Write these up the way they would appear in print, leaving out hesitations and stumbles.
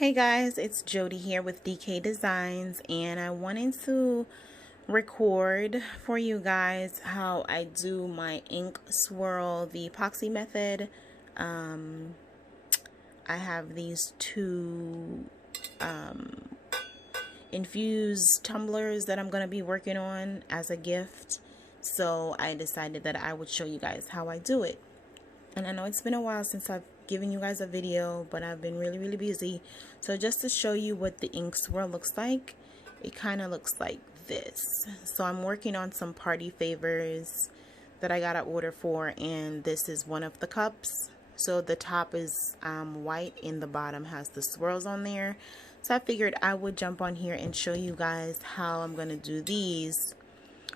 Hey guys, it's Jody here with DK Designs, and I wanted to record for you guys how I do my ink swirl the epoxy method. I have these two infused tumblers that I'm going to be working on as a gift, so I decided that I would show you guys how I do it. And I know it's been a while since I've given you guys a video, but I've been really busy. So just to show you what the ink swirl looks like, it kind of looks like this. So I'm working on some party favors that I got an order for, and this is one of the cups. So the top is white and the bottom has the swirls on there. So I figured I would jump on here and show you guys how I'm going to do these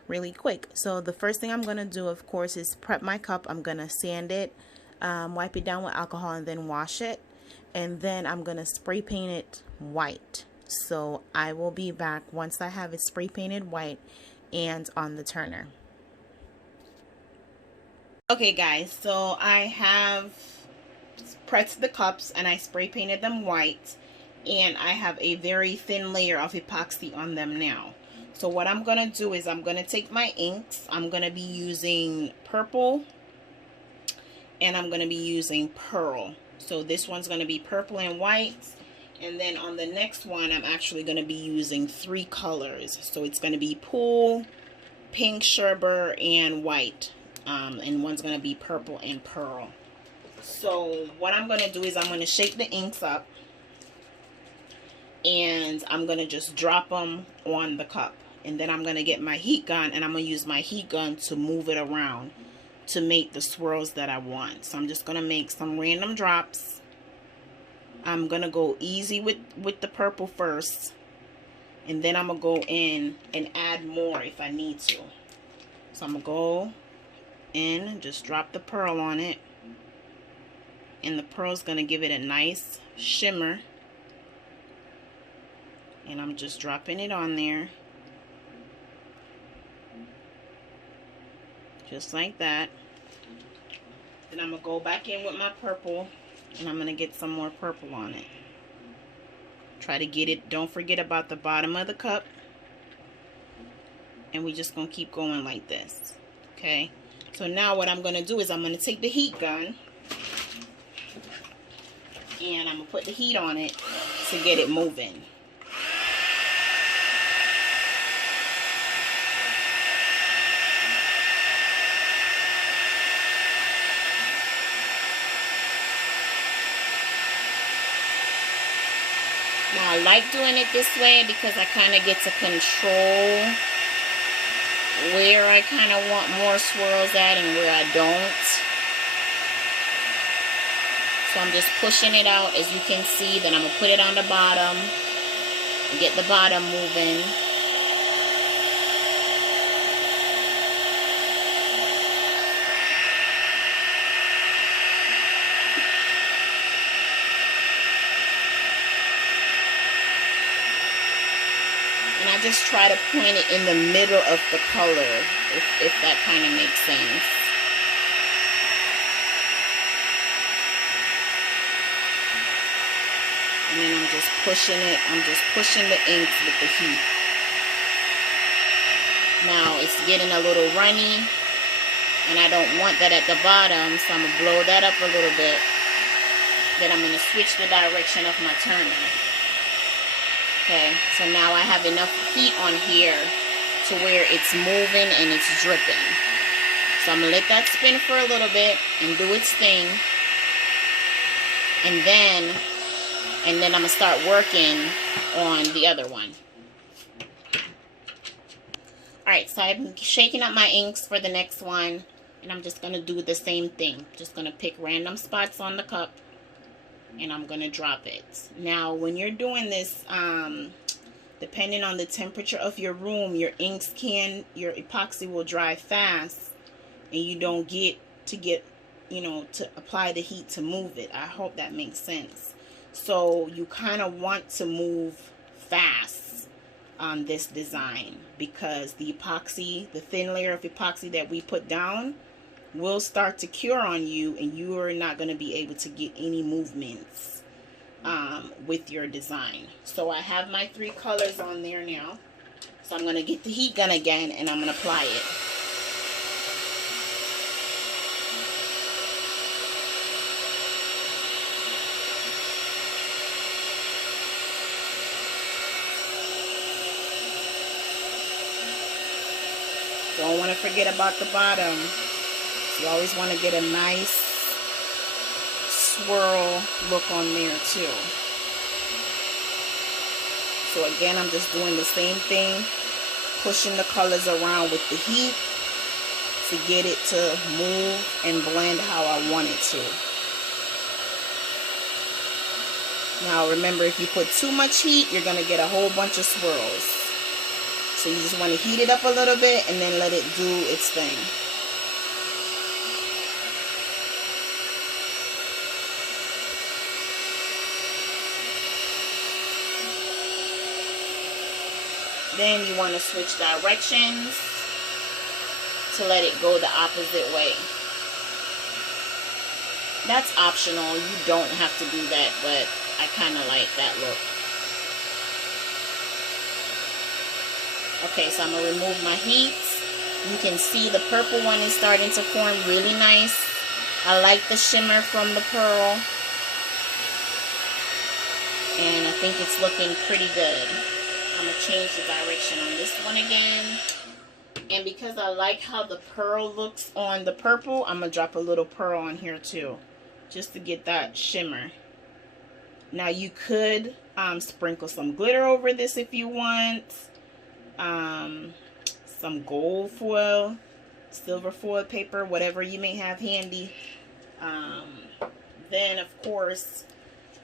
really quick. So the first thing I'm going to do, of course, is prep my cup. I'm going to sand it, wipe it down with alcohol, and then wash it. And then I'm going to spray paint it white. So I will be back once I have it spray painted white and on the turner. Okay guys, so I have pressed the cups and I spray painted them white, and I have a very thin layer of epoxy on them now. So what I'm going to do is I'm going to take my inks. I'm going to be using purple and I'm going to be using pearl. So this one's going to be purple and white. And then on the next one, I'm actually going to be using 3 colors. So it's going to be pool, pink sherbet, and white. And one's going to be purple and pearl. So what I'm going to do is I'm going to shake the inks up. And I'm going to just drop them on the cup. And then I'm going to get my heat gun, and I'm going to use my heat gun to move it around to make the swirls that I want. So I'm just going to make some random drops. I'm going to go easy with the purple first. And then I'm going to go in and add more if I need to. So I'm going to go in, just drop the pearl on it. And the pearl is going to give it a nice shimmer. And I'm just dropping it on there. Just like that. Then I'm going to go back in with my purple. And I'm going to get some more purple on it. Try to get it. Don't forget about the bottom of the cup. And we're just going to keep going like this. Okay. So now what I'm going to do is I'm going to take the heat gun. And I'm going to put the heat on it to get it moving. Now I like doing it this way because I kind of get to control where I kind of want more swirls at and where I don't. So I'm just pushing it out, as you can see. Then I'm going to put it on the bottom and get the bottom moving. And I just try to point it in the middle of the color, if that kind of makes sense. And then I'm just pushing it. I'm just pushing the inks with the heat. Now it's getting a little runny, and I don't want that at the bottom, so I'm going to blow that up a little bit. Then I'm going to switch the direction of my turner. Okay, so now I have enough heat on here to where it's moving and it's dripping. So I'm going to let that spin for a little bit and do its thing. And then I'm going to start working on the other one. Alright, so I'm shaking up my inks for the next one. And I'm just going to do the same thing. Just going to pick random spots on the cup. And I'm going to drop it. Now, when you're doing this, depending on the temperature of your room, your epoxy will dry fast. And you don't get, to apply the heat to move it. I hope that makes sense. So, you kind of want to move fast on this design. Because the epoxy, the thin layer of epoxy that we put down, will start to cure on you, and you are not going to be able to get any movements with your design. So I have my 3 colors on there now. So I'm going to get the heat gun again and I'm going to apply it. Don't want to forget about the bottom. You always want to get a nice swirl look on there too. So again, I'm just doing the same thing, pushing the colors around with the heat to get it to move and blend how I want it to. Now remember, if you put too much heat, you're going to get a whole bunch of swirls. So you just want to heat it up a little bit and then let it do its thing. Then you want to switch directions to let it go the opposite way. That's optional. You don't have to do that, but I kind of like that look. Okay, so I'm going to remove my heat. You can see the purple one is starting to form really nice. I like the shimmer from the pearl. And I think it's looking pretty good. I'm going to change the direction on this one again. And because I like how the pearl looks on the purple, I'm going to drop a little pearl on here too, just to get that shimmer. Now you could sprinkle some glitter over this if you want. Some gold foil, silver foil paper, whatever you may have handy. Then of course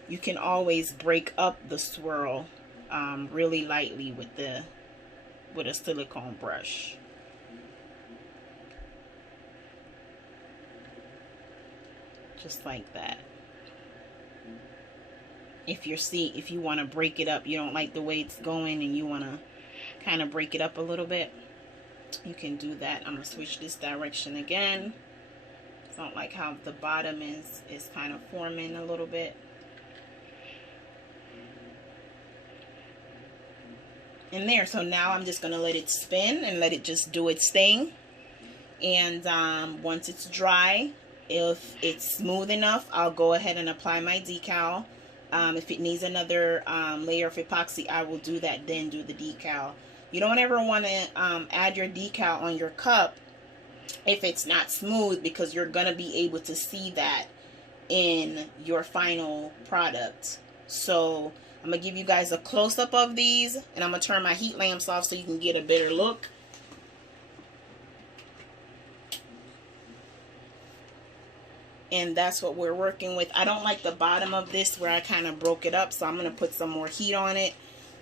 you can always break up the swirl really lightly with a silicone brush. Just like that. If you want to break it up, you don't like the way it's going and you want to kind of break it up a little bit, you can do that. I'm going to switch this direction again. I don't like how the bottom is kind of forming a little bit. In there. So now I'm just going to let it spin and let it just do its thing. And once it's dry, if it's smooth enough, I'll go ahead and apply my decal. If it needs another layer of epoxy, I will do that, then do the decal. You don't ever want to add your decal on your cup if it's not smooth, because you're going to be able to see that in your final product. So I'm going to give you guys a close-up of these, and I'm going to turn my heat lamps off so you can get a better look. And that's what we're working with. I don't like the bottom of this where I kind of broke it up, so I'm going to put some more heat on it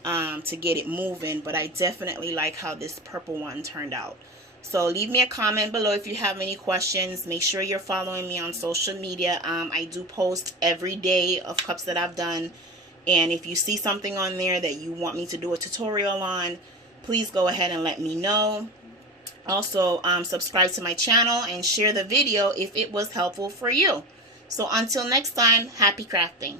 to get it moving. But I definitely like how this purple one turned out. So leave me a comment below if you have any questions. Make sure you're following me on social media. I do post every day of cups that I've done. And if you see something on there that you want me to do a tutorial on, please go ahead and let me know. Also, subscribe to my channel and share the video if it was helpful for you. So until next time, happy crafting.